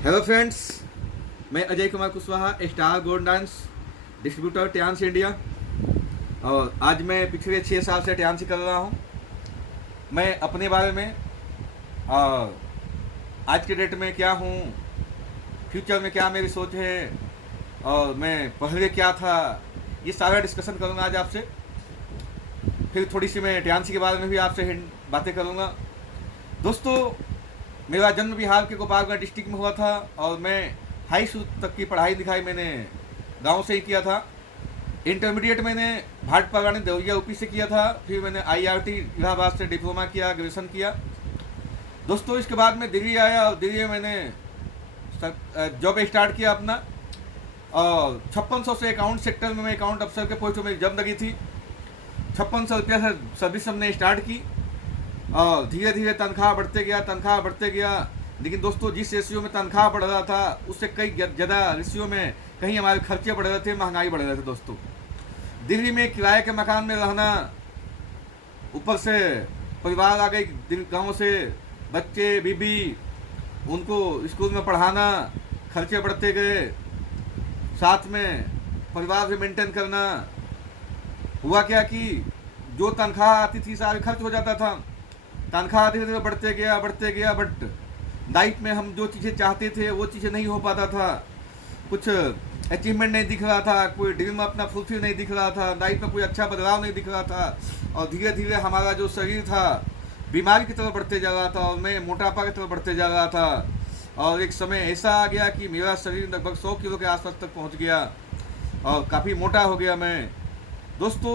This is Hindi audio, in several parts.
हेलो फ्रेंड्स, मैं Ajay Kumar Kushwaha, star gold dance distributor ट्यांस इंडिया। और आज मैं पिछले 6 साल से ट्यांस कर रहा हूँ। मैं अपने बारे में और आज के डेट में क्या हूँ, फ्यूचर में क्या मेरी सोच है और मैं पहले क्या था, ये सारा डिस्कशन करूँगा आज आपसे। फिर थोड़ी सी मैं ट्यांस के बारे में भी आपसे बातें करूँगा। दोस्तों, मेरा जन्म बिहार के गोपालगंज डिस्ट्रिक्ट में हुआ था और मैं हाई स्कूल तक की पढ़ाई लिखाई मैंने गांव से ही किया था। इंटरमीडिएट मैंने भाटपाड़ा रानी देवरिया यूपी से किया था। फिर मैंने आईआईटी इलाहाबाद से डिप्लोमा किया, ग्रेजुएशन किया। दोस्तों, इसके बाद मैं दिल्ली आया और दिल्ली में मैंने जॉब स्टार्ट किया अपना। और 5600 से अकाउंट सेक्टर में मैं अकाउंट अफसर के पोस्ट में जब लगी थी। 5600 रुपया से सर्विस हमने स्टार्ट की और धीरे धीरे तनख्वाह बढ़ते गया। लेकिन दोस्तों, जिस रेशियो में तनख्वाह बढ़ रहा था उससे कई ज़्यादा रेशियो में कहीं हमारे खर्चे बढ़ रहे थे, महंगाई बढ़ रहे थे। दोस्तों, दिल्ली में किराए के मकान में रहना, ऊपर से परिवार आ गई गाँव से, बच्चे बीबी, उनको स्कूल में पढ़ाना, खर्चे बढ़ते गए, साथ में परिवार भी मेंटेन करना। हुआ क्या कि जो तनख्वाह आती थी सारी खर्च हो जाता था। तनख्वाह धीरे धीरे बढ़ते गया, बट लाइफ में हम जो चीज़ें चाहते थे वो चीज़ें नहीं हो पाता था। कुछ अचीवमेंट नहीं दिख रहा था, कोई ड्रीम अपना फुलफिल नहीं दिख रहा था, लाइफ में कोई अच्छा बदलाव नहीं दिख रहा था। और धीरे धीरे हमारा जो शरीर था बीमारी की तरफ बढ़ते जा रहा था और मैं मोटापा की तरफ बढ़ते जा रहा था। और एक समय ऐसा आ गया कि मेरा शरीर लगभग 100 किलो के आसपास तक पहुँच गया और काफ़ी मोटा हो गया मैं। दोस्तों,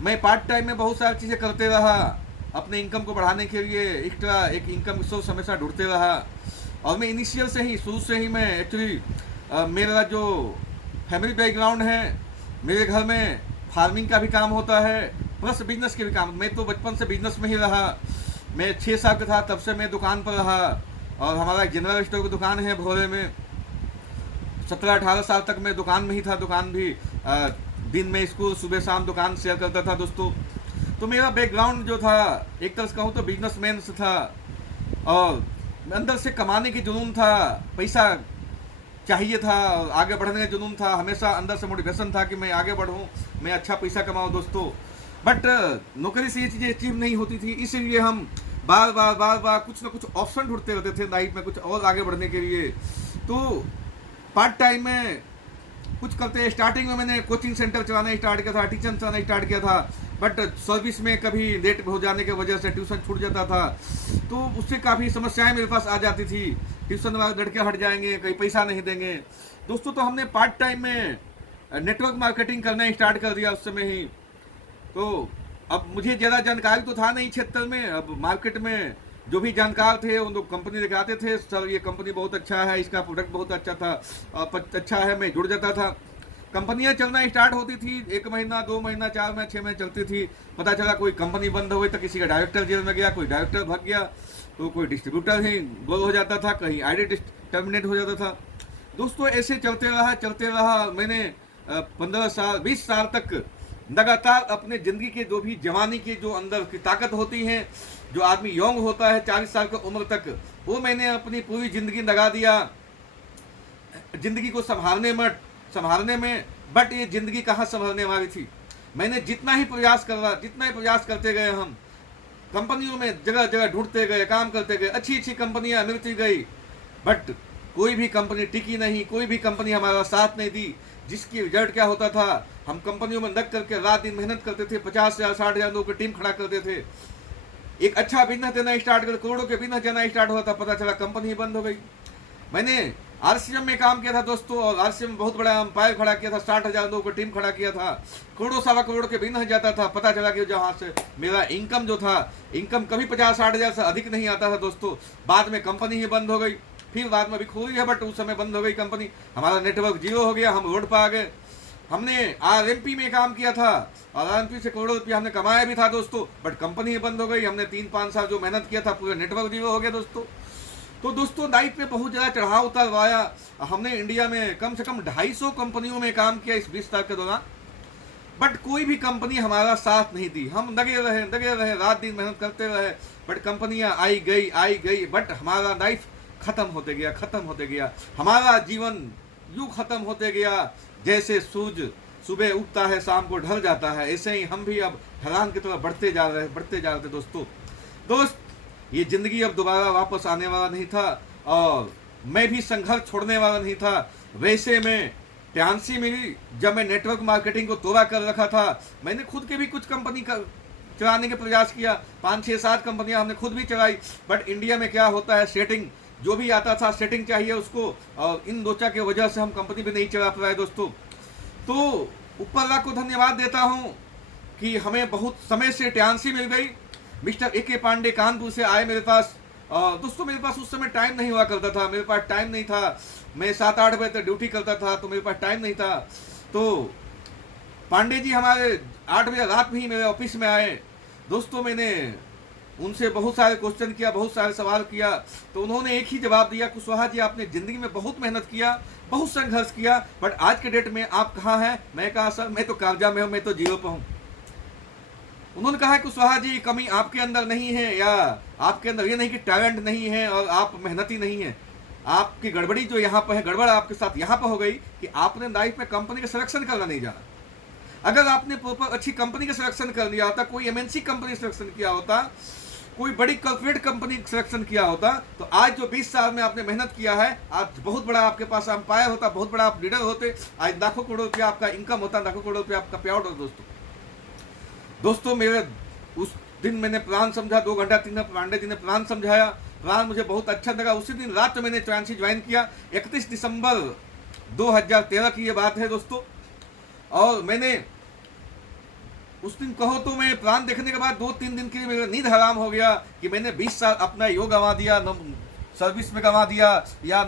मैं पार्ट टाइम में बहुत सारी चीज़ें करते रहा, अपने इनकम को बढ़ाने के लिए एक्स्ट्रा एक इनकम सोर्स हमेशा ढूंढते रहा। और मैं इनिशियल से ही, शुरू से ही मैं एक्चुअली मेरा जो फैमिली बैकग्राउंड है, मेरे घर में फार्मिंग का भी काम होता है प्लस बिजनेस के भी काम। मैं तो बचपन से बिजनेस में ही रहा। मैं 6 साल का था तब से मैं दुकान पर रहा और हमारा एक जनरल स्टोर की दुकान है भोरे में। 17-18 साल तक मैं दुकान में ही था। दुकान भी दिन में स्कूल, सुबह शाम दुकान शेयर करता था। दोस्तों, तो मेरा बैकग्राउंड जो था एक तरह से कहूँ तो बिजनेसमैन से था और अंदर से कमाने की जुनून था, पैसा चाहिए था, आगे बढ़ने का जुनून था। हमेशा अंदर से मोटिवेशन था कि मैं आगे बढ़ूँ, मैं अच्छा पैसा कमाऊँ। दोस्तों, बट नौकरी से ये चीज़ें अचीव नहीं होती थी, इसीलिए हम बार बार कुछ ना कुछ ऑप्शन ढूंढते रहते थे लाइफ में कुछ और आगे बढ़ने के लिए। तो पार्ट टाइम में कुछ करते, स्टार्टिंग में मैंने कोचिंग सेंटर चलाना स्टार्ट किया था, ट्यूशन चलाना स्टार्ट किया था। बट सर्विस में कभी लेट हो जाने की वजह से ट्यूशन छूट जाता था, तो उससे काफ़ी समस्याएं मेरे पास आ जाती थी। ट्यूशन वाले लड़के हट जाएंगे, कहीं पैसा नहीं देंगे। दोस्तों, तो हमने पार्ट टाइम में नेटवर्क मार्केटिंग करना स्टार्ट कर दिया उस समय ही। तो अब मुझे ज़्यादा जानकारी तो था नहीं क्षेत्र में। अब मार्केट में जो भी जानकार थे उन लोग कंपनी दिखाते थे, सर ये कंपनी बहुत अच्छा है, इसका प्रोडक्ट बहुत अच्छा था, अच्छा है, मैं जुड़ जाता था। कंपनियां चलना स्टार्ट होती थी, 1 महीना 2 महीना 4 महीना 6 महीने चलती थी। पता चला कोई कंपनी बंद हो गई तो किसी का डायरेक्टर जेल में गया, कोई डायरेक्टर भाग गया, तो कोई डिस्ट्रीब्यूटर ही गोल हो जाता था, कहीं आईडी टर्मिनेट हो जाता था। दोस्तों, ऐसे चलते रहा। मैंने 15 साल 20 साल तक लगातार अपने ज़िंदगी के जो भी जवानी के जो अंदर की ताकत होती है, जो आदमी यंग होता है 40 साल की उम्र तक, वो मैंने अपनी पूरी ज़िंदगी लगा दिया ज़िंदगी को संभालने में। बट ये ज़िंदगी कहाँ संभलने वाली थी। मैंने जितना ही प्रयास करते गए, हम कंपनियों में जगह जगह ढूंढते गए, काम करते गए, अच्छी कंपनियां मिलती गई, बट कोई भी कंपनी टिकी नहीं, कोई भी कंपनी हमारा साथ नहीं दी। जिसकी रिजल्ट क्या होता था, हम कंपनियों में लग करके रात दिन मेहनत करते थे, 50,000 60,000 लोगों की टीम खड़ा करते थे, एक अच्छा बिजनेस देना स्टार्ट कर, करोड़ों के बिजनेस देना स्टार्ट हुआ था, पता चला कंपनी बंद हो गई। मैंने आरसीएम में काम किया था दोस्तों, और आरसीएम में बहुत बड़ा एम्पायर खड़ा किया था, 60,000 लोगों की टीम खड़ा किया था, करोड़ों सवा करोड़ के बिजनेस जाता था। पता चला कि जहाँ से मेरा इनकम जो था, इनकम कभी 50-60,000 से अधिक नहीं आता था दोस्तों। बाद में कंपनी ही बंद हो गई, फिर बाद में अभी खुली है, बट उस समय बंद हो गई कंपनी। हमारा नेटवर्क जीरो हो गया, हम रोड पर आ गए। हमने आरएमपी में काम किया था और आरएमपी से करोड़ों रुपया हमने कमाया भी था दोस्तों, बट कंपनी ही बंद हो गई। हमने 3-5 साल जो मेहनत किया था, पूरा नेटवर्क जीरो हो गया दोस्तों। तो दोस्तों, लाइफ में बहुत ज़्यादा चढ़ाव उतार आया। हमने इंडिया में कम से कम 250 कंपनियों में काम किया इस 20 साल के दौरान, बट कोई भी कंपनी हमारा साथ नहीं दी। हम लगे रहे, रात दिन मेहनत करते रहे, बट कंपनियां आई गई, बट हमारा लाइफ खत्म होते गया, खत्म होते गया। हमारा जीवन यूं खत्म होते गया जैसे सूरज सुबह उगता है शाम को ढल जाता है, ऐसे ही हम भी अब हैरान की तरफ बढ़ते जा रहे थे दोस्त। ये जिंदगी अब दोबारा वापस आने वाला नहीं था और मैं भी संघर्ष छोड़ने वाला नहीं था। वैसे में ट्यांसी मिली, जब मैं नेटवर्क मार्केटिंग को तोड़ा कर रखा था, मैंने खुद के भी कुछ कंपनी का चलाने के प्रयास किया, 5 6 7 कंपनियां हमने खुद भी चलाई। बट इंडिया में क्या होता है, सेटिंग जो भी आता था सेटिंग चाहिए उसको, और इन दोचा की वजह से हम कंपनी भी नहीं चला पाए दोस्तों। तो ऊपर वाला को धन्यवाद देता हूं कि हमें बहुत समय से ट्यांसी मिल गई। मिस्टर ए के पांडे कानपुर से आए मेरे पास। दोस्तों मेरे पास उस समय टाइम नहीं हुआ करता था, मेरे पास टाइम नहीं था। मैं 7 8 बजे तक ड्यूटी करता था तो मेरे पास टाइम नहीं था। तो पांडे जी हमारे 8 बजे रात में ही मेरे ऑफिस में आए। दोस्तों मैंने उनसे बहुत सारे क्वेश्चन किया, बहुत सारे सवाल किया, तो उन्होंने एक ही जवाब दिया, कुशवाहा जी आपने जिंदगी में बहुत मेहनत किया, बहुत संघर्ष किया, बट आज के डेट में आप कहाँ हैं? मैं कहा सर मैं तो कागजा में हूँ, मैं तो जीरो पर हूँ। उन्होंने कहा कुशवाहा जी कमी आपके अंदर नहीं है, या आपके अंदर ये नहीं कि टैलेंट नहीं है और आप मेहनती नहीं है, आपकी गड़बड़ी जो यहाँ पर है, गड़बड़ आपके साथ यहाँ पर हो गई कि आपने लाइफ में कंपनी का सिलेक्शन करना नहीं जाना। अगर आपने प्रॉपर अच्छी कंपनी का सिलेक्शन कर लिया होता, कोई एमएनसी कंपनी सिलेक्शन किया होता, कोई बड़ी कॉर्पोरेट कंपनी सिलेक्शन किया होता, तो आज जो 20 साल में आपने मेहनत किया है, आज बहुत बड़ा आपके पास एम्पायर होता, बहुत बड़ा आप लीडर होते, आज लाखों करोड़ रुपया आपका इनकम होता, लाखों करोड़ रुपया आपका पे आउट होता। दोस्तों मेरे उस दिन मैंने प्लान समझा, 2 घंटा 3 घंटा पांडे जी ने प्लान समझाया, प्लान मुझे बहुत अच्छा लगा। उसी दिन रात में मैंने ट्रांसी ज्वाइन किया। 31 दिसंबर 2013 की ये बात है दोस्तों। और मैंने उस दिन कहो तो मैं प्लान देखने के बाद 2-3 दिन के लिए मेरा नींद हराम हो गया कि मैंने 20 साल अपना योग गंवा दिया, सर्विस में गंवा दिया, या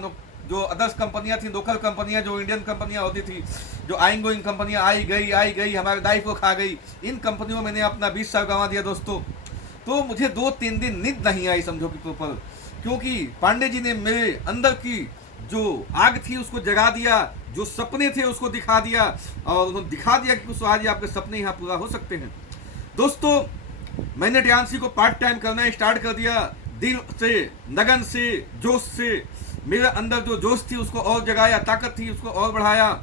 जो अदर्स कंपनियां थी, लोकल कंपनियां जो इंडियन कंपनियां होती थी, जो आइंग गोइंग कंपनियां आई गई हमारे लाइफ को खा गई, इन कंपनियों में मैंने अपना 20 साल गंवा दिया दोस्तों। तो मुझे 2-3 दिन नींद नहीं आई समझो कि प्रॉपर, क्योंकि पांडे जी ने मेरे अंदर की जो आग थी उसको जगा दिया, जो सपने थे उसको दिखा दिया, और उन्होंने दिखा दिया कि कुशवाहा जी आपके सपने यहाँ पूरा हो सकते हैं। दोस्तों मैंने ट्यांसी को पार्ट टाइम करना स्टार्ट कर दिया, दिल से, लगन से, जोश से। मेरे अंदर जो जोश थी उसको और जगाया, ताकत थी उसको और बढ़ाया,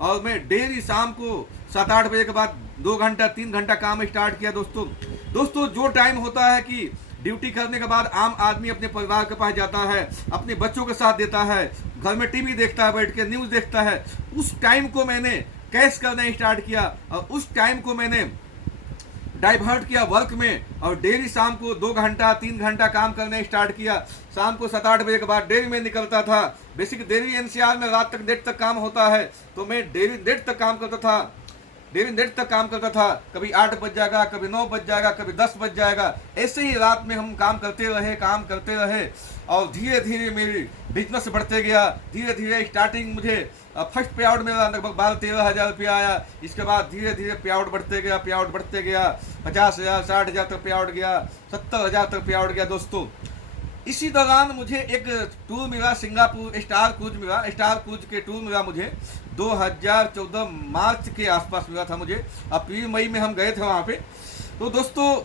और मैं डेली शाम को 7-8 बजे के बाद 2 घंटा 3 घंटा काम स्टार्ट किया दोस्तों। जो टाइम होता है कि ड्यूटी करने के बाद आम आदमी अपने परिवार के पास जाता है, अपने बच्चों के साथ देता है, घर में टीवी देखता है, बैठ के न्यूज़ देखता है, उस टाइम को मैंने कैश करना स्टार्ट किया, और उस टाइम को मैंने डाइवर्ट किया वर्क में, और डेली शाम को 2 घंटा 3 घंटा काम करना स्टार्ट किया। शाम को 7-8 बजे के बाद डेली में निकलता था। बेसिक डेली एनसीआर में रात तक डेट तक काम होता है, तो मैं डेली डेट तक काम करता था, डेली डेट तक काम करता था। कभी 8 बज जाएगा, कभी 9 बज जाएगा, कभी 10 बज जाएगा। ऐसे ही रात में हम काम करते रहे, और धीरे धीरे मेरी बिजनेस बढ़ते गया। धीरे धीरे स्टार्टिंग मुझे फर्स्ट पे आउट मेरा लगभग 12-13 हज़ार रुपया आया। इसके बाद धीरे धीरे पे आउट बढ़ते गया, 50,000 60,000 तक पे आउट गया, 70,000 तक पे आउट गया दोस्तों। इसी दौरान मुझे एक टूर मिला, सिंगापुर स्टार क्रूज के टूर मिला मुझे, 2014 मार्च के आसपास मिला था मुझे। अप्रैल मई में हम गए थे वहाँ पे। तो दोस्तों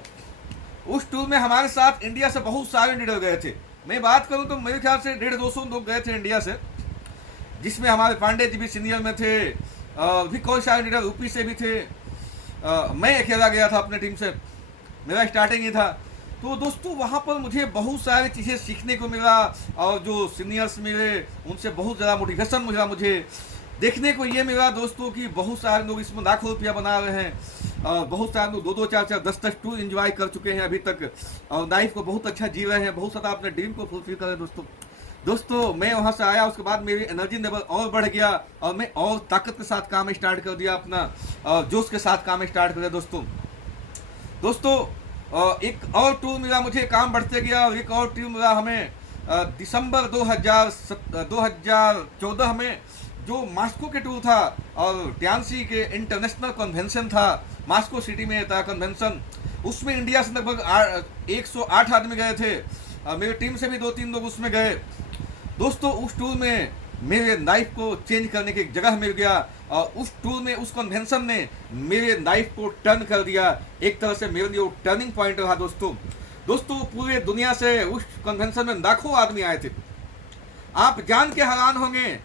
उस टूर में हमारे साथ इंडिया से बहुत सारे लीडर गए थे। मैं बात करूँ तो मेरे ख्याल से 150-200 लोग गए थे इंडिया से, जिसमें हमारे पांडे जी भी सीनियर में थे, भी कई सारे लीडर यूपी से भी थे। मैं अकेला गया था अपने टीम से, मेरा स्टार्टिंग ही था। तो दोस्तों वहाँ पर मुझे बहुत सारी चीज़ें सीखने को मिला, और जो सीनियर्स मिले उनसे बहुत ज़्यादा मोटिवेशन मिला। मुझे देखने को ये मिला दोस्तों कि बहुत सारे लोग इसमें लाखों रुपया बना रहे हैं, बहुत सारे लोग 2-2 4-4 10-10 टूर एंजॉय कर चुके हैं अभी तक, और लाइफ को बहुत अच्छा जी रहे हैं, बहुत सारा अपने ड्रीम को फुलफिल कर रहे हैं दोस्तों। मैं वहाँ से आया, उसके बाद मेरी एनर्जी लेवल और बढ़ गया, और मैं और ताकत के साथ काम स्टार्ट कर दिया, अपना जोश के साथ काम स्टार्ट कर दिया दोस्तों। एक और टूर मिला मुझे, काम बढ़ते गया, और एक और टूर मिला हमें दिसंबर 2014 में, जो मास्को के टूर था, और ट्यांसी के इंटरनेशनल कन्वेंशन था, मास्को सिटी में था कन्वेंशन। उसमें इंडिया से लगभग 108 आदमी गए थे, मेरी टीम से भी 2-3 लोग उसमें गए दोस्तों। उस टूर में मेरे लाइफ को चेंज करने की एक जगह मिल गया, और उस टूर में, उस कन्वेंशन ने मेरे लाइफ को टर्न कर दिया। एक तरह से मेरे लिए वो टर्निंग पॉइंट रहा दोस्तों। पूरे दुनिया से उस कन्वेंशन में लाखों आदमी आए थे, आप जान के हैरान होंगे,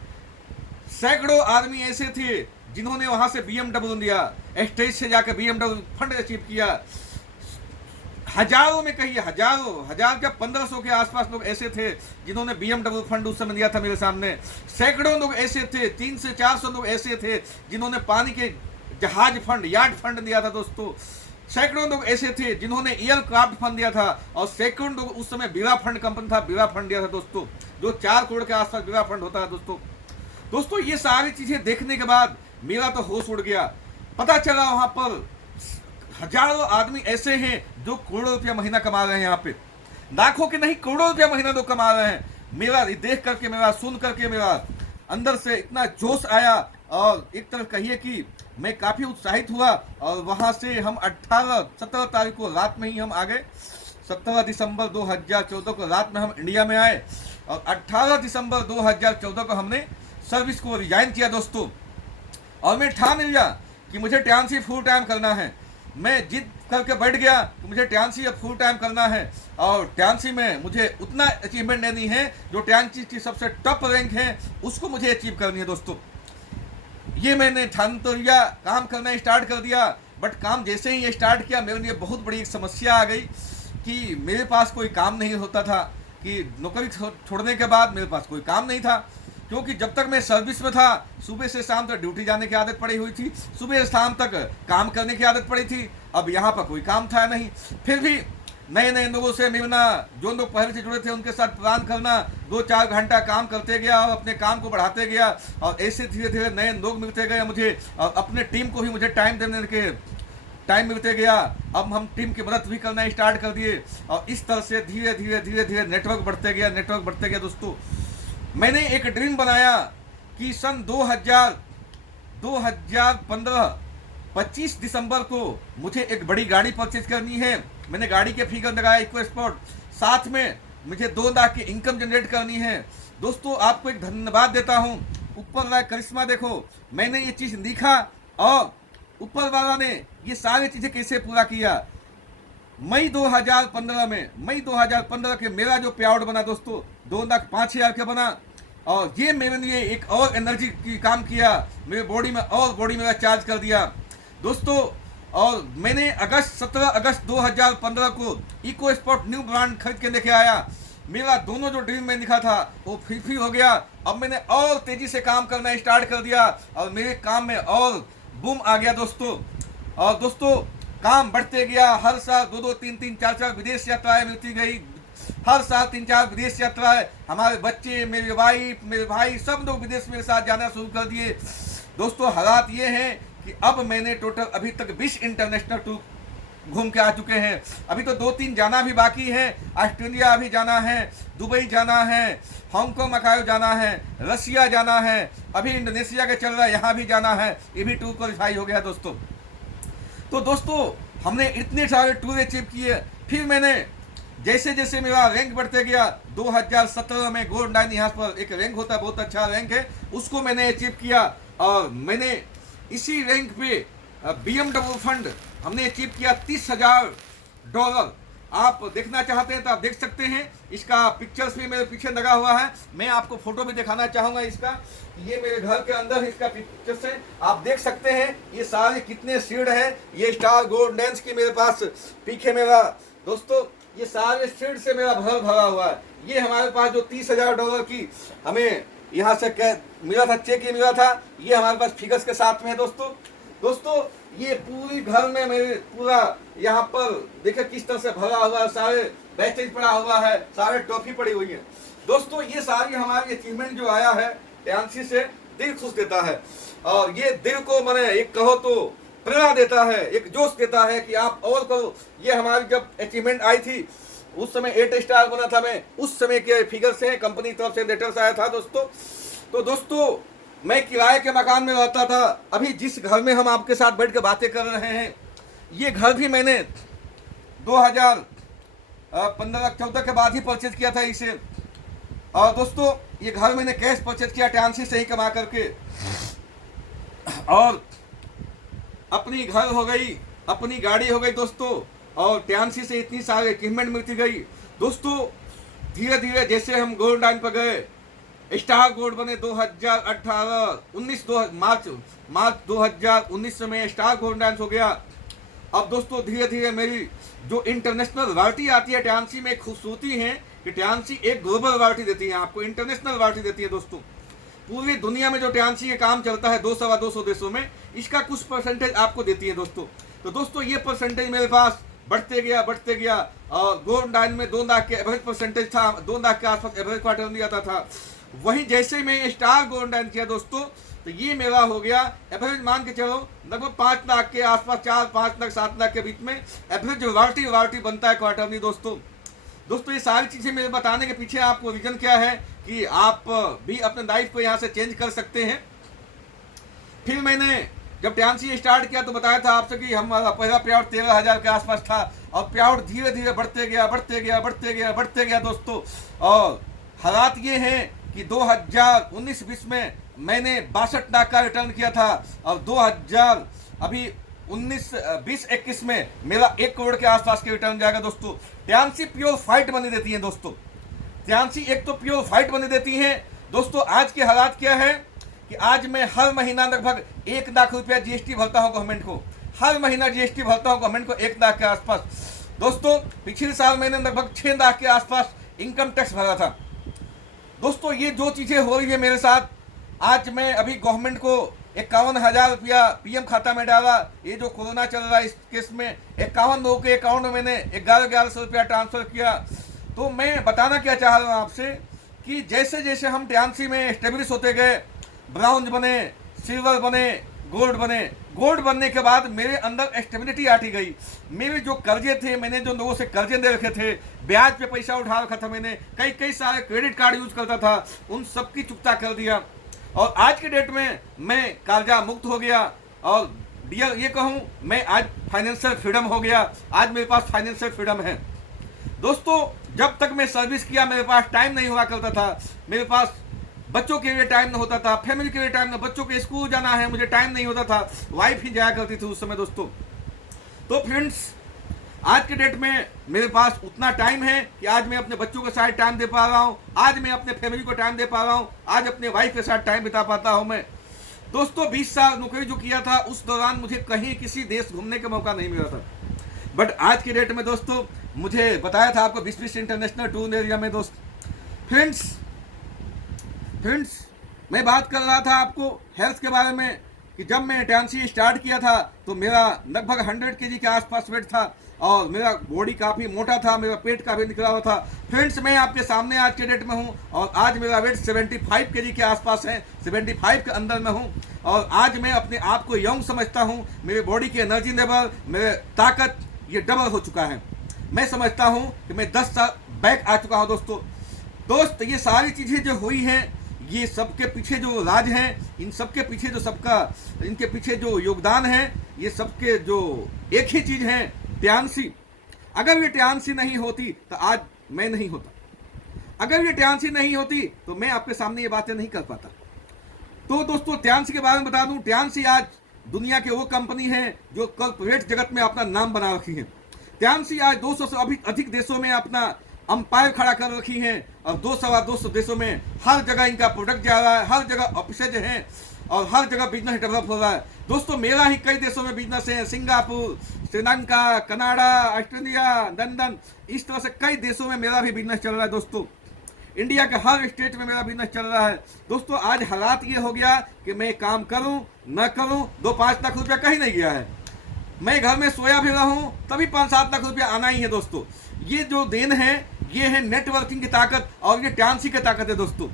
सैकड़ों आदमी ऐसे थे जिन्होंने वहां से BMW लिया, स्टेज से जाकर BMW फंड अचीव किया। हजारों में कहिए, हजार क्या 1500 के आसपास लोग ऐसे थे जिन्होंने BMW फंड उस समय लिया था मेरे सामने। सैकड़ों लोग ऐसे थे, 300 से 400 लोग ऐसे थे जिन्होंने पानी के जहाज फंड, यार्ड फंड लिया था दोस्तों। सैकड़ों लोग ऐसे थे जिन्होंने एयरक्राफ्ट फंड दिया था, और सैकड़ों लोग उस समय बीवा फंड कंपनी था, बीवा फंड दिया था दोस्तों, जो 4 करोड़ के आसपास बीवा फंड होता है दोस्तों। ये सारी चीजें देखने के बाद मेरा तो होश उड़ गया। पता चला वहां पर हजारों आदमी ऐसे हैं जो करोड़ों रुपया महीना कमा रहे हैं, यहाँ पे लाखों के नहीं करोड़ों रुपया महीना लोग कमा रहे हैं। मेरा देख करके, मेरा सुन करके मेरा अंदर से इतना जोश आया, और एक तरफ कहिए कि मैं काफी उत्साहित हुआ। और वहां से हम 17 तारीख को रात में ही हम आ गए। 17 दिसंबर 2014 को रात में हम इंडिया में आए, और 18 दिसंबर 2014 को हमने सर्विस को रिजाइन किया दोस्तों। और मैं ठान लिया कि मुझे ट्रांसी फुल टाइम करना है। मैं जिद करके बैठ गया कि मुझे ट्रांसी अब फुल टाइम करना है, और ट्रांसी में मुझे उतना अचीवमेंट लेनी है जो ट्रांसी की सबसे टॉप रैंक है, उसको मुझे अचीव करनी है दोस्तों। ये मैंने ठान तो लिया, काम करना स्टार्ट कर दिया। बट काम जैसे ही ये स्टार्ट किया, मेरे लिए बहुत बड़ी एक समस्या आ गई कि मेरे पास कोई काम नहीं होता था, कि नौकरी छोड़ने के बाद मेरे पास कोई काम नहीं था। क्योंकि जब तक मैं सर्विस में था, सुबह से शाम तक ड्यूटी जाने की आदत पड़ी हुई थी, सुबह से शाम तक काम करने की आदत पड़ी थी। अब यहाँ पर कोई काम था नहीं, फिर भी नए नए लोगों से मिलना, जो लोग पहले से जुड़े थे उनके साथ प्लान करना, 2-4 घंटा काम करते गया और अपने काम को बढ़ाते गया, और ऐसे धीरे धीरे नए लोग मिलते गए मुझे, और अपने टीम को भी मुझे टाइम देने के टाइम मिलते गया। अब हम टीम की मदद भी करना स्टार्ट कर दिए, और इस तरह से धीरे धीरे नेटवर्क बढ़ते गया दोस्तों। मैंने एक ड्रीम बनाया कि सन 2015 25 दिसंबर को मुझे एक बड़ी गाड़ी परचेज करनी है। मैंने गाड़ी के फिगर लगाया, इको स्पोर्ट, साथ में मुझे 2 लाख की इनकम जनरेट करनी है दोस्तों। आपको एक धन्यवाद देता हूं, ऊपर वाला करिश्मा देखो, मैंने ये चीज लिखा और ऊपर वाला ने ये सारी चीजें कैसे पूरा किया। मई 2015 के मेरा जो पे आउट बना दोस्तों, 2,05,000 का बना, और ये मेरे लिए एक और एनर्जी की काम किया, मेरे बॉडी में चार्ज कर दिया दोस्तों। और मैंने 17 अगस्त 2015 को इको स्पोर्ट न्यू ब्रांड खरीद के लेके आया। मेरा दोनों जो ड्रीम में लिखा था वो फुलफिल हो गया। अब मैंने और तेजी से काम करना स्टार्ट कर दिया, और मेरे काम में और बूम आ गया दोस्तों। और दोस्तों काम बढ़ते गया, हर साल 2-2, 3-3, 4-4 विदेश यात्राएं मिलती गई, हर साल 3-4 विदेश यात्राएं। हमारे बच्चे, मेरी वाइफ, मेरे भाई, सब लोग विदेश मेरे साथ जाना शुरू कर दिए दोस्तों। हालात ये हैं कि अब मैंने टोटल अभी तक 20 इंटरनेशनल टूर घूम के आ चुके हैं। अभी तो 2-3 जाना भी बाकी है। ऑस्ट्रेलिया अभी जाना है, दुबई जाना है, हांगकांग मकाओ जाना है, रसिया जाना है, अभी इंडोनेशिया का चल रहा है, यहाँ भी जाना है। ये भी टूर क्वालिफाई हो गया दोस्तों। तो दोस्तों हमने इतने सारे टूर अचीव किए। फिर मैंने जैसे जैसे मेरा रैंक बढ़ते गया, 2017 में गोल्ड लाइन, यहाँ पर एक रैंक होता है, बहुत अच्छा रैंक है, उसको मैंने अचीव किया। और मैंने इसी रैंक पे BMW फंड हमने अचीव किया $30,000। आप देखना चाहते हैं तो आप देख सकते हैं, इसका पिक्चर्स भी मेरे पीछे लगा हुआ है। मैं आपको फोटो भी दिखाना चाहूंगा इसका। ये मेरे घर के अंदर इसका पिक्चर्स है, आप देख सकते हैं। ये सारे कितने सीड है, ये स्टार गोल्ड डांस की मेरे पास पीछे मेरा दोस्तों, ये सारे सीड से मेरा भरा हुआ है। ये हमारे पास जो $30,000 की हमें यहाँ से मिला था, चेक ये मिला था, ये हमारे पास फिगर्स के साथ में है दोस्तों। ये पूरी घर में मेरे पूरा यहाँ पर देखिए किस तरह से भरा हुआ है, सारे बैचेज पड़ा हुआ है, सारे टॉफी पड़ी हुई है दोस्तों। ये सारी हमारी अचीवमेंट जो आया है ट्रांसी से, दिल खुश देता है, और ये दिल को मैंने एक कहो तो प्रेरणा देता है, एक जोश देता है कि आप और करो। ये हमारी जब अचीवमेंट आई थी उस समय 8 स्टार बना था मैं, उस समय के फिगर से कंपनी तरफ से लेटर्स आया था दोस्तों। तो दोस्तों मैं किराए के मकान में रहता था। अभी जिस घर में हम आपके साथ बैठ कर बातें कर रहे हैं, ये घर भी मैंने 2015-14 के बाद ही परचेज किया था इसे। और दोस्तों ये घर मैंने कैश परचेज किया, ट्रांसी से ही कमा करके, और अपनी घर हो गई, अपनी गाड़ी हो गई दोस्तों, और ट्रांसी से इतनी सारी अचीवमेंट मिलती गई दोस्तों। धीरे धीरे जैसे हम गोल्ड लाइन पर गए, स्टार गोल्ड बने 2018 19 मार्च 2019 में स्टार गोल्ड डांस हो गया। अब दोस्तों धीरे धीरे मेरी जो इंटरनेशनल वैरायटी आती है ट्यांसी में, खूबसूरती है कि ट्यांसी एक ग्लोबल वैरायटी देती है, आपको इंटरनेशनल वैरायटी देती है दोस्तों। पूरी दुनिया में जो ट्यांसी का काम चलता है 200-250 देशों में, इसका कुछ परसेंटेज आपको देती है दोस्तों। तो दोस्तों ये परसेंटेज मेरे पास बढ़ते गया और गोल्ड डाइन में 2 लाख के एवरेज परसेंटेज था, 2 लाख के आसपास एवरेज क्वार्टर में आता था। वहीं जैसे मैं स्टार गोल्ड डाइन किया दोस्तों, तो ये मेरा हो गया एवरेज, मान के चलो लगभग 5 लाख के आसपास, 4-5 लाख 7 लाख के बीच में एवरेज वैरायटी बनता है क्वार्टरली दोस्तों। ये सारी चीजें मेरे बताने के पीछे आपको रीजन क्या है कि आप भी अपने लाइफ को यहाँ से चेंज कर सकते हैं। फिर मैंने जब ट्यांसी स्टार्ट किया तो बताया था आपसे कि हमारा पहला पेआउट 13,000 के आसपास था और पेआउट धीरे धीरे बढ़ते गया दोस्तों। और हालात ये हैं कि 2019-20 में मैंने 62 लाख का रिटर्न किया था और 2020-21 में मेरा 1 करोड़ के आसपास के रिटर्न जाएगा दोस्तों। ट्यांसी प्योर फाइट बनी देती है दोस्तों, ट्यांसी एक तो प्योर फाइट बनी देती है दोस्तों। आज के हालात क्या है कि आज मैं हर महीना लगभग 1 लाख रुपया जीएसटी भरता हूं गवर्नमेंट को, हर महीना जीएसटी भरता हूं गवर्नमेंट को 1 लाख के आसपास दोस्तों। पिछले साल मैंने लगभग 6 लाख के आसपास इनकम टैक्स भरा था दोस्तों। ये जो चीजें हो रही है मेरे साथ, आज मैं अभी गवर्नमेंट को 51,000 रुपया पीएम खाता में डाला। ये जो कोरोना चल रहा है इस केस में 51 लोगों के अकाउंट में मैंने 1100 रुपया ट्रांसफर किया। तो मैं बताना क्या चाह रहा हूँ आपसे कि जैसे जैसे हम ट्यांसी में स्टेब्लिश होते गए, ब्राउन्ज बने, सिल्वर बने, गोल्ड बने, गोल्ड बनने के बाद मेरे अंदर स्टेबिलिटी आती गई। मेरे जो कर्जे थे, मैंने जो लोगों से कर्जे दे रखे थे, ब्याज पे पैसा उठा रखा था, मैंने कई सारे क्रेडिट कार्ड यूज करता था, उन सब की चुकता कर दिया। और आज के डेट में मैं कर्जा मुक्त हो गया और ये कहूँ मैं आज फाइनेंशियल फ्रीडम हो गया। आज मेरे पास फाइनेंशियल फ्रीडम है दोस्तों। जब तक मैं सर्विस किया मेरे पास टाइम नहीं हुआ करता था, मेरे पास बच्चों के लिए टाइम नहीं होता था, फैमिली के लिए टाइम नहीं, बच्चों के स्कूल जाना है मुझे टाइम नहीं होता था, वाइफ ही जाया करती थी उस समय दोस्तों। तो फ्रेंड्स आज के डेट में मेरे पास उतना टाइम है कि आज मैं अपने बच्चों के साथ टाइम दे पा रहा हूँ, आज मैं अपने फैमिली को टाइम दे पा रहा हूँ, आज अपने वाइफ के साथ टाइम बिता पाता हूँ मैं दोस्तों। 20 साल नौकरी जो किया था उस दौरान मुझे कहीं किसी देश घूमने का मौका नहीं मिला था, बट आज के डेट में दोस्तों मुझे बताया था आपको 20 इंटरनेशनल टूर एरिया में दोस्त। फ्रेंड्स मैं बात कर रहा था आपको हेल्थ के बारे में कि जब मैं ट्यांसी स्टार्ट किया था तो मेरा लगभग 100 kg के आसपास वेट था और मेरा बॉडी काफ़ी मोटा था, मेरा पेट काफ़ी निकला हुआ था। फ्रेंड्स मैं आपके सामने आज के डेट में हूँ और आज मेरा वेट 75 kg के आसपास है, 75 के अंदर में हूँ और आज मैं अपने आप को यंग समझता हूँ। मेरे बॉडी की एनर्जी लेवल, मेरे ताकत ये डबल हो चुका है। मैं समझता हूँ कि मैं 10 साल बैक आ चुका हूँ दोस्त। ये सारी चीज़ें जो हुई हैं, ये सबके पीछे जो राज हैं, इन सबके पीछे जो इनके पीछे जो योगदान है, ये सबके जो एक ही चीज़ है, ट्यांसी। अगर ये ट्यांसी नहीं होती तो आज मैं नहीं होता, अगर ये ट्यांसी नहीं होती तो मैं आपके सामने ये बातें नहीं कर पाता। तो दोस्तों ट्यांसी के बारे में बता दूं, ट्यांसी आज दुनिया के वो कंपनी है जो कॉर्पोरेट जगत में अपना नाम बना रखी है। ट्यांसी आज 200 से अभी अधिक देशों में अपना अंपायर खड़ा कर रखी है और 200 देशों में हर जगह इनका प्रोडक्ट जा रहा है, हर जगह ऑफिसेज हैं और हर जगह बिजनेस डेवलप हो रहा है दोस्तों। मेरा ही कई देशों में बिजनेस है, Singapore, Sri Lanka, Canada, Australia, London, इस तरह से कई देशों में मेरा भी बिजनेस चल रहा है दोस्तों। इंडिया के हर स्टेट में मेरा बिजनेस चल रहा है दोस्तों। आज हालात ये हो गया कि मैं काम करूं न करूं, 2-5 लाख रुपया कहीं नहीं गया है। मैं घर में सोया भी रहूं तभी 5-7 लाख रुपया आना ही है दोस्तों। ये जो देन है ये है नेटवर्किंग की ताकत और ये ट्यांसी की ताकत है दोस्तों।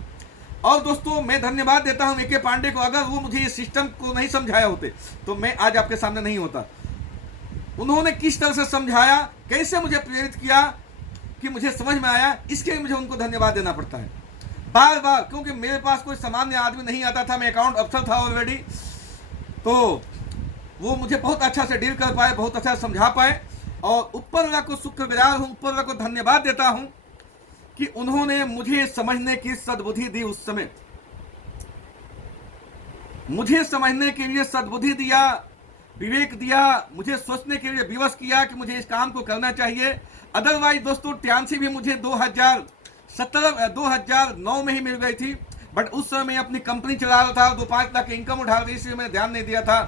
और दोस्तों मैं धन्यवाद देता हूं ए.के. पांडे को, अगर वो मुझे इस सिस्टम को नहीं समझाया होते तो मैं आज आपके सामने नहीं होता। उन्होंने किस तरह से समझाया, कैसे मुझे प्रेरित किया कि मुझे समझ में आया, इसके लिए मुझे उनको धन्यवाद देना पड़ता है बार बार, क्योंकि मेरे पास कोई सामान्य आदमी नहीं आता था। मैं अकाउंट अफसर था ऑलरेडी, तो वो मुझे बहुत अच्छा से डील कर पाए, बहुत अच्छा समझा पाए और ऊपर वाला को शुक्रगुजार हूँ, ऊपर वाला को धन्यवाद देता हूँ कि उन्होंने मुझे समझने की सद्बुद्धि दी। उस समय मुझे समझने के लिए सद्बुद्धि दिया, विवेक दिया, मुझे सोचने के लिए विवश किया कि मुझे इस काम को करना चाहिए। अदरवाइज दोस्तों ट्यांसी भी मुझे 2009 में ही मिल गई थी, बट उस समय मैं अपनी कंपनी चला रहा था, 2-5 लाख की इनकम उठा रही थी, इसलिए मैंने ध्यान नहीं दिया था।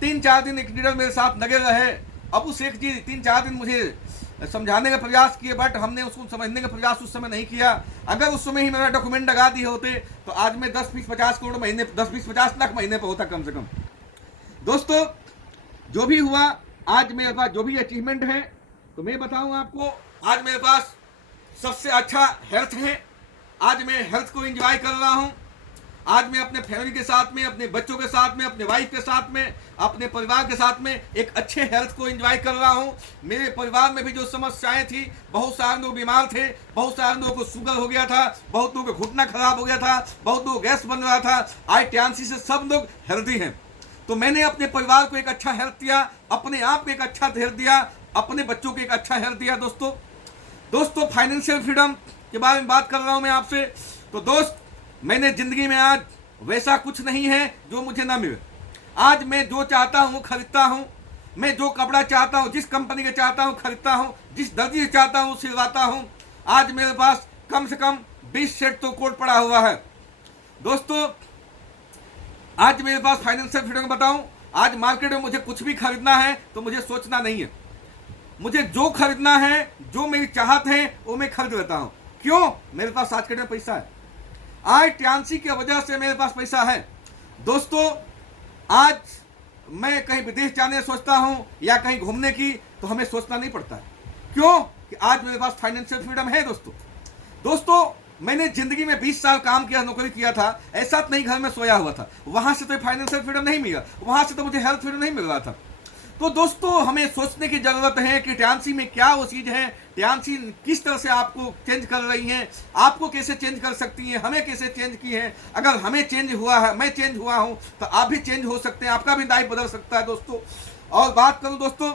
3-4 दिन एक लीडर मेरे साथ लगे रहे। अब उस एक चीज 3-4 दिन मुझे समझाने का प्रयास किए, बट हमने उसको समझने का प्रयास उस समय नहीं किया। अगर उस समय ही मेरा डॉक्यूमेंट लगा दिए होते तो आज मैं 10-20-50 करोड़ महीने, 10-20-50 लाख महीने पर होता कम से कम। दोस्तों, जो भी हुआ, आज मेरे पास जो भी अचीवमेंट है, तो मैं बताऊं आपको, आज मेरे पास सबसे अच्छा हेल्थ है। आज मैं हेल्थ को एंजॉय कर रहा हूं। आज मैं अपने फैमिली के साथ में, अपने बच्चों के साथ में, अपने वाइफ के साथ में, अपने परिवार के साथ में एक अच्छे हेल्थ को एंजॉय कर रहा हूं। मेरे परिवार में भी जो समस्याएं थी, बहुत सारे लोग बीमार थे, बहुत सारे लोगों को शुगर हो गया था, बहुत लोगों का घुटना खराब हो गया था, बहुत लोगों को गैस बन रहा था। आज टियान्सी से सब लोग हेल्दी हैं। तो मैंने अपने परिवार को एक अच्छा हेल्थ दिया, अपने आप को एक अच्छा हेल्थ दिया, अपने बच्चों को एक अच्छा हेल्थ दिया। दोस्तों फाइनेंशियल फ्रीडम के बारे में बात कर रहा हूं मैं आपसे। तो दोस्त, मैंने जिंदगी में आज वैसा कुछ नहीं है जो मुझे ना मिले। आज मैं जो चाहता हूं खरीदता हूं। मैं जो कपड़ा चाहता हूं, जिस कंपनी का चाहता हूं खरीदता हूं, जिस दर्जी से चाहता हूं सिलवाता हूं। आज मेरे पास कम से कम 20 सेट तो कोट पड़ा हुआ है। दोस्तों, आज मेरे पास फाइनेंशियल फ्रीडम बताऊं, आज मार्केट में मुझे कुछ भी खरीदना है तो मुझे सोचना नहीं है। मुझे जो खरीदना है, जो मेरी चाहत है, वो मैं खरीद लेता हूं। क्यों? मेरे पास आज के टाइम पैसा है। आज टियान्सी की वजह से मेरे पास पैसा है। दोस्तों, आज मैं कहीं विदेश जाने सोचता हूं या कहीं घूमने की, तो हमें सोचना नहीं पड़ता है। क्यों? कि आज मेरे पास फाइनेंशियल फ्रीडम है। दोस्तों, मैंने जिंदगी में 20 साल काम किया, नौकरी किया था। ऐसा तो नहीं घर में सोया हुआ था। वहां से तो फाइनेंशियल फ्रीडम नहीं मिला, वहां से तो मुझे हेल्थ फ्रीडम नहीं मिल रहा था। तो दोस्तों, हमें सोचने की जरूरत है कि टियान्सी में क्या वो चीज है, टियान्सी किस तरह से आपको चेंज कर रही है, आपको कैसे चेंज कर सकती है, हमें कैसे चेंज की है। अगर हमें चेंज हुआ है, मैं चेंज हुआ हूं, तो आप भी चेंज हो सकते हैं, आपका भी लाइफ बदल सकता है। दोस्तों, और बात करूं दोस्तों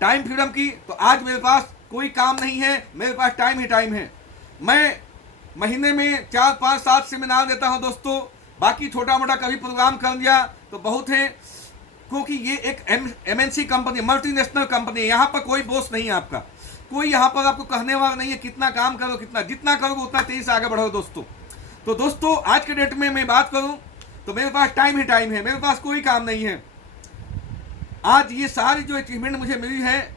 टाइम फ्रीडम की, तो आज मेरे पास कोई काम नहीं है, मेरे पास टाइम ही टाइम है। मैं महीने में 4-5-7 सेमिनार देता हूं दोस्तों। बाकी छोटा मोटा कभी प्रोग्राम कर लिया तो बहुत है, क्योंकि ये एक MNC कंपनी, मल्टीनेशनल कंपनी है। यहाँ पर कोई बॉस नहीं है आपका, कोई यहाँ पर आपको कहने वाला नहीं है कितना काम करो, कितना, जितना करोगे उतना तेजी से आगे बढ़ो दोस्तों। तो दोस्तों, आज के डेट में मैं बात करूं तो मेरे पास टाइम ही टाइम है, मेरे पास कोई काम नहीं है। आज ये सारी जो अचीवमेंट मुझे मिली है,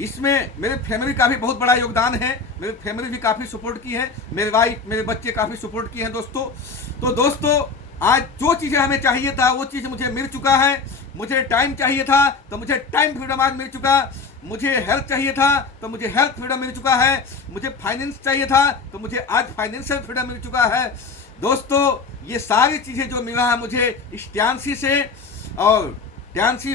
इसमें मेरे फैमिली का भी बहुत बड़ा योगदान है। मेरी फैमिली भी काफ़ी सपोर्ट की है, मेरे वाइफ, मेरे बच्चे काफ़ी सपोर्ट किए हैं दोस्तों। तो दोस्तों, आज जो चीज़ें हमें चाहिए था वो चीज़ मुझे मिल चुका है। मुझे टाइम चाहिए था तो मुझे टाइम फ्रीडम आज मिल चुका। मुझे हेल्थ चाहिए था तो मुझे हेल्थ फ्रीडम मिल चुका है। मुझे फाइनेंस चाहिए था तो मुझे आज फाइनेंशियल फ्रीडम मिल चुका है। दोस्तों, ये सारी चीज़ें जो मिला है मुझे इस टियान्सी से, और टियान्सी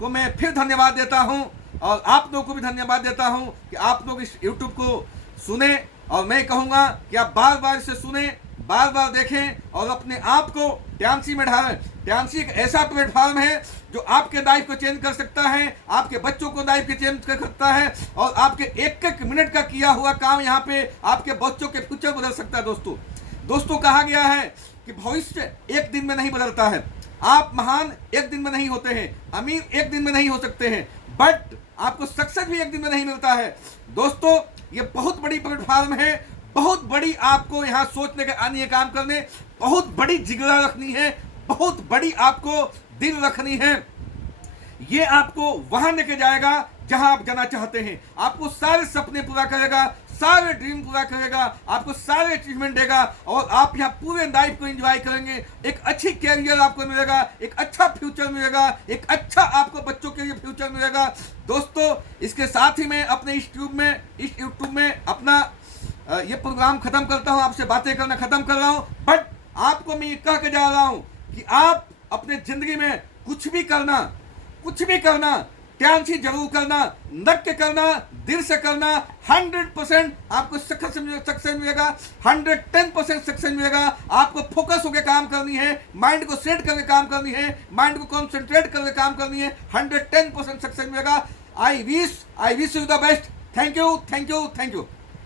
को मैं फिर धन्यवाद देता हूँ, और आप लोगों को भी धन्यवाद देता हूँ कि आप लोग इस यूट्यूब को सुने। और मैं कहूँगा कि आप बार बार इसे सुने, बार बार देखें और अपने आप को टियान्सी में ढालें। टियान्सी एक ऐसा प्लेटफॉर्म है जो आपके लाइफ को चेंज कर सकता है, आपके बच्चों को लाइफ के चेंज कर सकता है, और आपके एक एक मिनट का किया हुआ काम यहाँ पे आपके बच्चों के फ्यूचर बदल सकता है। दोस्तों, कहा गया है कि भविष्य एक दिन में नहीं बदलता है। आप महान एक दिन में नहीं होते हैं, अमीर एक दिन में नहीं हो सकते हैं, बट आपको सक्सेस भी एक दिन में नहीं मिलता है। दोस्तों, ये बहुत बड़ी प्लेटफॉर्म है, बहुत बड़ी आपको यहाँ सोचने के आने काम करने, बहुत बड़ी जिगरा रखनी है, बहुत बड़ी आपको दिल रखनी है। ये आपको वहां लेके जाएगा जहां आप जाना चाहते हैं। आपको सारे सपने पूरा करेगा, सारे ड्रीम पूरा करेगा, आपको सारे अचीवमेंट देगा, और आप यहाँ पूरे लाइफ को एंजॉय करेंगे। एक अच्छी कैरियर आपको मिलेगा, एक अच्छा फ्यूचर मिलेगा, एक अच्छा आपको बच्चों के लिए फ्यूचर मिलेगा। दोस्तों, इसके साथ ही मैं अपने इस यूट्यूब में अपना ये प्रोग्राम खत्म करता हूं, आपसे बातें करना खत्म कर रहा हूं। बट आपको मैं ये कह के जा रहा हूं कि आप अपने जिंदगी में कुछ भी करना, टियान्सी जरूर करना, नृत्य करना, दिल से करना। 100% आपको सक्सेस मिलेगा, 110% सक्सेस मिलेगा। आपको फोकस होकर काम करनी है, माइंड को सेट करके काम करनी है, माइंड को कॉन्सेंट्रेट करके काम करनी है। 110% सक्सेस मिलेगा। I wish you the best. Thank you.